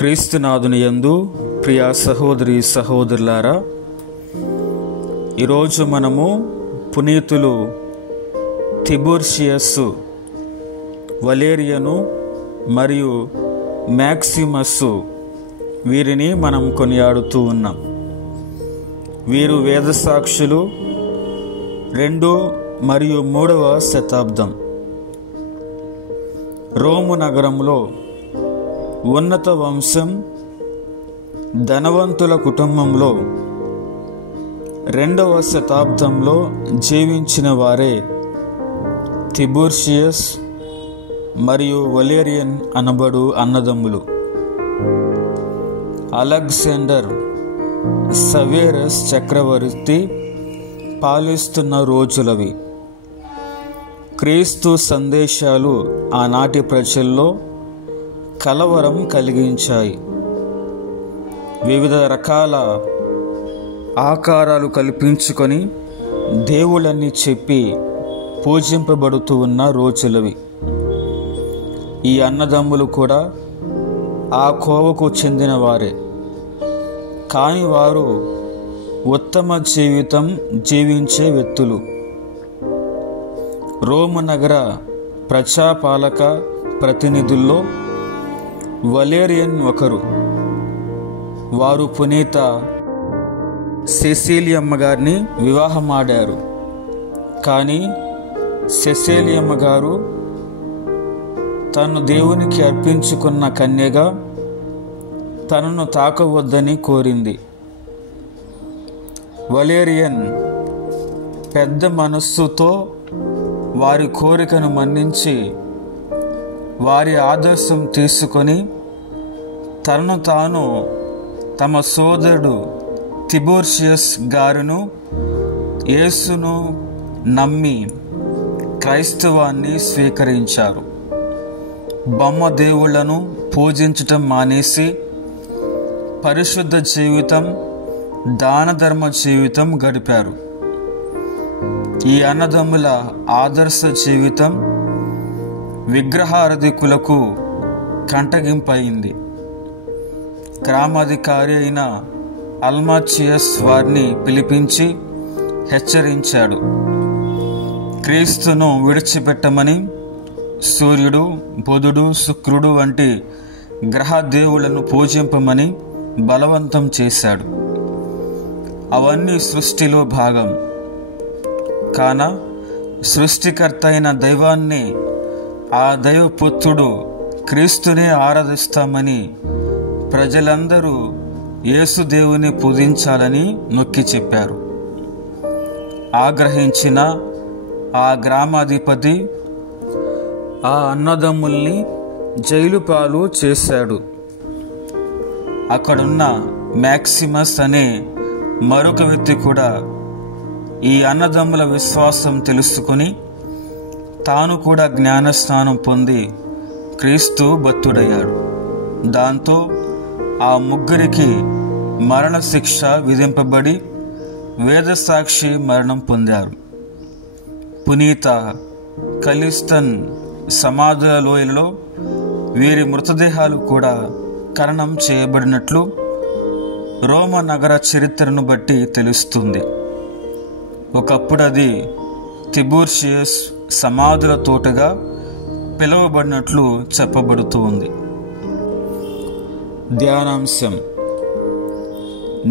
క్రీస్తునాథుని యందు ప్రియ సహోదరి సహోదరులారా, ఈరోజు మనము పునీతులు తిబూర్షియస్, వలేరియను మరియు మ్యాక్సిమస్ వీరిని మనం కొనియాడుతూ ఉన్నాం. వీరు వేదసాక్షులు 2 మరియు 3వ శతాబ్దం రోము నగరంలో ఉన్నత వంశం, ధనవంతుల కుటుంబంలో 2వ శతాబ్దంలో జీవించిన వారే తిబూర్షియస్ మరియు వలేరియన్ అనబడు అన్నదమ్ములు. అలెగ్జాండర్ సవేరస్ చక్రవర్తి పాలిస్తున్న రోజులవి. క్రీస్తు సందేశాలు ఆనాటి ప్రజల్లో కలవరం కలిగించాయి. వివిధ రకాల ఆకారాలు కల్పించుకొని దేవుళ్ళని చెప్పి పూజింపబడుతూ ఉన్న రోజులవి. ఈ అన్నదమ్ములు కూడా ఆ కోవకు చెందిన వారే, కానీ వారు ఉత్తమ జీవితం జీవించే వ్యక్తులు. రోము నగర ప్రజాపాలక ప్రతినిధుల్లో వలేరియన్ ఒకరు. వారు పునీత సెసిలియమ్మ గారిని వివాహమాడారు. కానీ సెసిలియమ్మ గారు తను దేవునికి అర్పించుకున్న కన్యగా తనను తాకవద్దని కోరింది. వలేరియన్ పెద్ద మనస్సుతో వారి కోరికను మన్నించి వారి ఆదర్శం తీసుకొని తనను తాను తమ సోదరుడు తిబూర్షియస్ గారును యేసును నమ్మి క్రైస్తవాన్ని స్వీకరించారు. బొమ్మ దేవుళ్లను పూజించటం మానేసి పరిశుద్ధ జీవితం, దాన ధర్మ జీవితం గడిపారు. ఈ అన్నదమ్ముల ఆదర్శ జీవితం విగ్రహారాధికులకు కంటగింపయింది. గ్రామాధికారి అయిన అల్మాచియస్ వారిని పిలిపించి హెచ్చరించాడు. క్రీస్తును విడిచిపెట్టమని సూర్యుడు, బుధుడు, శుక్రుడు వంటి గ్రహ దేవుళ్లను పూజింపమని బలవంతం చేశాడు. అవన్నీ సృష్టిలో భాగం. కాన సృష్టికర్త అయిన దైవాన్ని, ఆ దైవపుత్రుడు క్రీస్తునే ఆరాధిస్తామని ప్రజలందరూ యేసుదేవుని పూజించాలని నొక్కి చెప్పారు. ఆగ్రహించిన ఆ గ్రామాధిపతి ఆ అన్నదమ్ముల్ని జైలు పాలు చేశాడు. అక్కడున్న మ్యాక్సిమస్ అనే మరొక వ్యక్తి కూడా ఈ అన్నదమ్ముల విశ్వాసం తెలుసుకుని తాను కూడా జ్ఞానస్నానం పొంది క్రీస్తు భక్తుడయ్యాడు. దాంతో ఆ ముగ్గురికి మరణశిక్ష విధింపబడి వేదసాక్షి మరణం పొందారు. పునీత కలిస్తన్ సమాధుల లోయలో వీరి మృతదేహాలు కూడా ఖననం చేయబడినట్లు రోమ నగర చరిత్రను బట్టి తెలుస్తుంది. ఒకప్పుడు అది తిబూర్షియస్ సమాధుల తోటగా పిలువబడినట్లు చెప్పబడుతూ ఉంది. ధ్యానాంశం: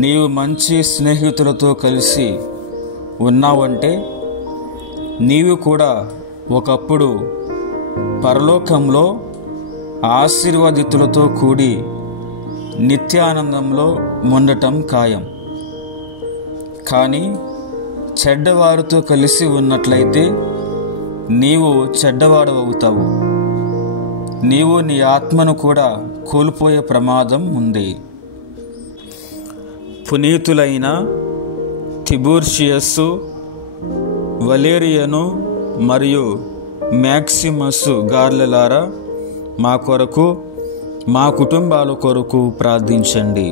నీవు మంచి స్నేహితులతో కలిసి ఉన్నావంటే నీవు కూడా ఒకప్పుడు పరలోకంలో ఆశీర్వాదితులతో కూడి నిత్యానందంలో ఉండటం ఖాయం. కానీ చెడ్డవారితో కలిసి ఉన్నట్లయితే నీవు చెడ్డవాడవుతావు. నీవు నీ ఆత్మను కూడా కోల్పోయే ప్రమాదం ఉంది. పునీతులైన తిబూర్షియస్, వలేరియను మరియు మ్యాక్సిమస్ గార్లలారా, మా కొరకు, మా కుటుంబాల కొరకు ప్రార్థించండి.